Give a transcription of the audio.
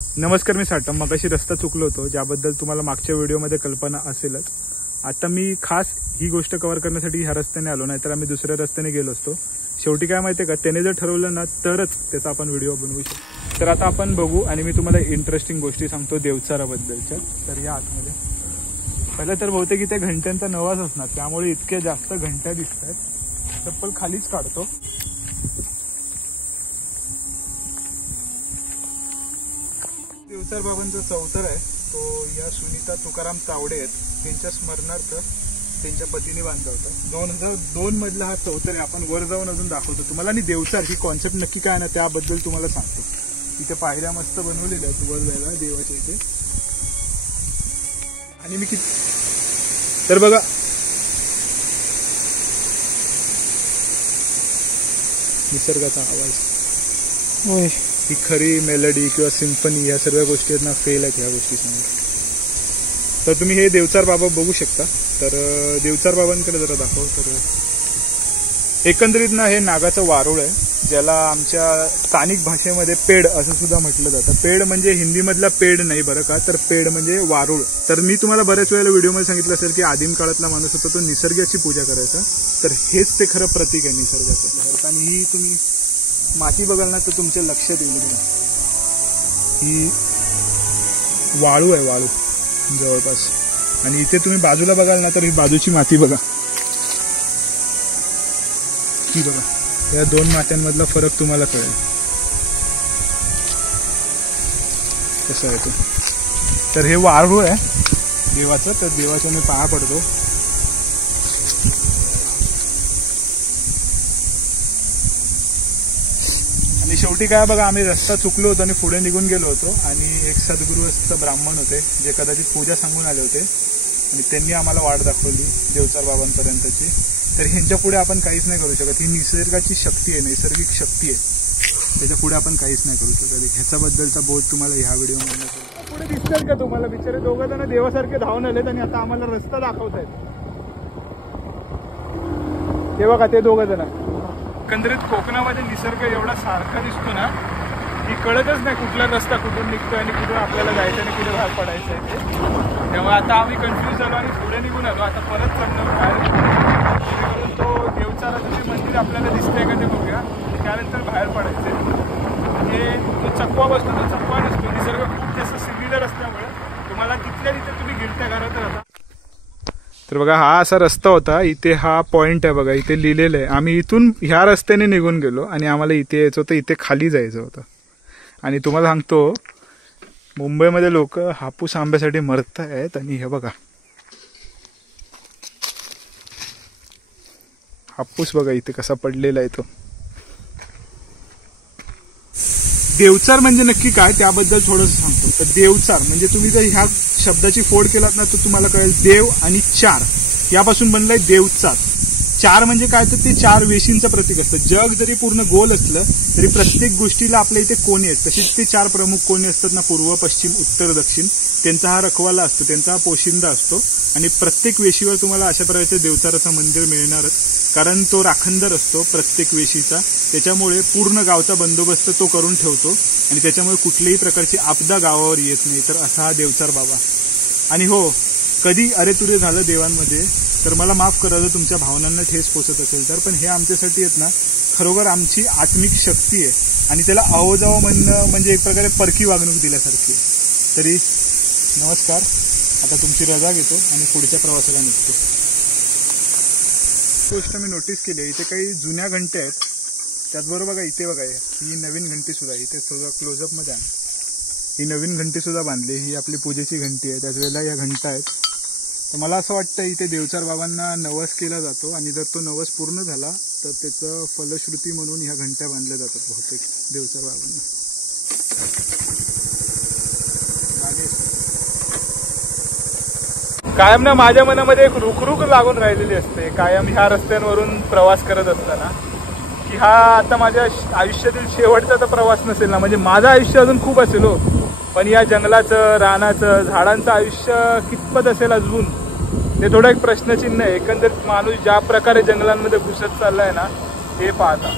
नमस्कार, मी साटम. मगाशी रस्ता चुकलो होतो, ज्याबद्दल तुम्हाला मागच्या व्हिडिओमध्ये कल्पना असेलच. आता मी खास ही गोष्ट कव्हर करण्यासाठी ह्या रस्त्याने आलो, नाही तर आम्ही दुसऱ्या रस्त्याने गेलो असतो. शेवटी काय माहिती आहे का, त्याने जर ठरवलं ना तरच त्याचा आपण व्हिडिओ बनवू शकतो. तर आता आपण बघू आणि मी तुम्हाला इंटरेस्टिंग गोष्टी सांगतो देवचाराबद्दलच्या. तर या आतमध्ये पहिलं तर बहुतेक इथे घंट्यांचा नवाज असणार, त्यामुळे इतक्या जास्त घंट्या दिसत आहेत. चप्पल खालीच काढतो. देवचार बाबांचा चौतर आहे तो या सुनीता तुकाराम तावडे आहेत, त्यांच्या स्मरणार्थ त्यांच्या पतीने बांधला होता. 2002 मधला हा चौतर आहे. आपण वर जाऊन अजून दाखवतो तुम्हाला. आणि देवचार ही कॉन्सेप्ट नक्की काय ना त्याबद्दल तुम्हाला सांगतो. इथे पायऱ्या मस्त बनवलेल्या आहेत वर जायला देवाच्या इथे. आणि मी तर बघा, निसर्गाचा आवाज, ही खरी मेलडी किंवा सिम्फनी या सर्व गोष्टी आहेत ना फेल आहेत ह्या गोष्टी समोर. तर तुम्ही हे देवचार बाबा बघू शकता. तर देवचार बाबांकडे जरा दाखव. तर एकंदरीत ना हे नागाचं वारुळ आहे, ज्याला आमच्या स्थानिक भाषेमध्ये पेड असं सुद्धा म्हटलं जातं. पेड म्हणजे हिंदीमधला पेड नाही बरं का, तर पेड म्हणजे वारुळ. तर मी तुम्हाला बऱ्याच वेळेला व्हिडिओमध्ये सांगितलं असेल की आदिम काळातला माणूस होता तो निसर्गाची पूजा करायचा. तर हेच ते खरं प्रतीक आहे निसर्गाचं. आणि ही तुम्ही माती बघाल ना तर तुमच्या लक्षात येईल बघा, ही वाळू आहे, वाळू जवळपास. आणि इथे तुम्ही बाजूला बघाल ना तर ही बाजूची माती बघा, ही बघा. या दोन मात्यांमधला फरक तुम्हाला कळेल कसं आहे तो. तर हे वाळू आहे देवाचं. तर देवाच्या मी पाया पडतो. आणि शेवटी काय बघा, आम्ही रस्ता चुकलो होतो आणि पुढे निघून गेलो होतो. आणि एक सद्गुरूस्थ ब्राह्मण होते जे कदाचित पूजा सांगून आले होते आणि त्यांनी आम्हाला वाट दाखवली देवचार बाबांपर्यंतची. तर ह्यांच्या पुढे आपण काहीच नाही करू शकत. ही निसर्गाची शक्ती आहे, नैसर्गिक शक्ती आहे, त्याच्या पुढे आपण काहीच नाही करू शकत. ह्याच्याबद्दलचा बोध तुम्हाला ह्या व्हिडिओमध्ये पुढे दिसतात का तुम्हाला. बिचारे दोघं जण देवासारखे धावून आलेत आणि आता आम्हाला रस्ता दाखवतायत. ते बघा ते दोघं जण. एकंदरीत कोकणामध्ये निसर्ग एवढा सारखा दिसतो ना की कळतच नाही कुठला रस्ता कुठून निघतोय आणि कुठून आपल्याला जायचं आणि कुठे बाहेर पडायचं आहे ते. त्यामुळे आता आम्ही कन्फ्यूज झालो आणि पुढे निघून आलो. आता परत चढलो बाहेर. तो देवचाराचं जे मंदिर आपल्याला दिसतंय का ते बघूया. त्यानंतर बाहेर पडायचंय. म्हणजे जो चकवा बसतो तो चकवा नसतो. निसर्ग खूप जास्त सिमिलर असल्यामुळे तुम्हाला तिथल्या तिथे तुम्ही गिरत्या घरात राहता. तर बघा हा असा रस्ता होता. इथे हा पॉइंट आहे बघा, इथे लिहिलेलं आहे. आम्ही इथून ह्या रस्त्याने निघून गेलो आणि आम्हाला इथे यायचं होतं, इथे खाली जायचं होतं. आणि तुम्हाला सांगतो मुंबईमध्ये लोक हापूस आंब्यासाठी मरत आहेत. आणि हे बघा हापूस बघा इथे कसा पडलेला आहे तो. देवचार म्हणजे नक्की काय त्याबद्दल थोडंसं सांगतो. तर देवचार म्हणजे तुम्ही जर ह्या शब्दाची फोड केलात ना तर तुम्हाला कळेल देव आणि चार यापासून बनलाय देवचार. चार म्हणजे काय तर ते चार वेशींचं प्रतीक असतं. जग जरी पूर्ण गोल असलं तरी प्रत्येक गोष्टीला आपल्या इथे कोणी आहेत. तसेच ते चार प्रमुख कोणी असतात ना, पूर्व, पश्चिम, उत्तर, दक्षिण. त्यांचा हा रखवाला असतो, त्यांचा हा पोशिंदा असतो. आणि प्रत्येक वेशीवर तुम्हाला अशा प्रकारचं देवचाराचं मंदिर मिळणारच, कारण तो राखणदार असतो प्रत्येक वेशीचा. त्याच्यामुळे पूर्ण गावचा बंदोबस्त तो करून ठेवतो आणि त्याच्यामुळे कुठल्याही प्रकारची आपदा गावावर येत नाही. तर असा हा देवचार बाबा. आणि हो, कधी अरेतुरे झालं देवांमध्ये तर मला माफ करा जर तुमच्या भावनांना ठेस पोचत असेल तर. पण हे आमच्यासाठी आहेत ना खरोखर आमची आत्मिक शक्ती आहे. आणि त्याला अहोजावं म्हणणं म्हणजे एक प्रकारे परकी वागणूक दिल्यासारखी आहे. तरी नमस्कार, आता तुमची रजा घेतो आणि पुढच्या प्रवासाला निघतो. गोष्ट मी नोटीस केली आहे, इथे काही जुन्या घंट्या आहेत. त्याचबरोबर बघा इथे बघा ही नवीन घंटी सुद्धा इथे सुद्धा क्लोजअपमध्ये आहे. ही नवीन घंटी सुद्धा बांधली. ही आपली पूजेची घंटी आहे. त्याच वेळेला या घंटा आहेत. तर मला असं वाटतं इथे देवचार बाबांना नवस केला जातो आणि जर तो नवस पूर्ण झाला तर त्याचं फलश्रुती म्हणून ह्या घंट्या बांधल्या जातात बहुतेक देवचार बाबांना. कायम ना माझ्या मनामध्ये एक रुखरुख लागून राहिलेली असते कायम ह्या रस्त्यांवरून प्रवास करत असताना, की हा आता माझ्या आयुष्यातील शेवटचा तर प्रवास नसेल ना. म्हणजे माझं आयुष्य अजून खूप असेल हो, पण या जंगलाचं, रानाचं, झाडांचं आयुष्य कितपत असेल अजून ते थोडं एक प्रश्नचिन्ह आहे. एकंदरीत माणूस ज्या प्रकारे जंगलांमध्ये घुसत चाललाय ना हे पाहता.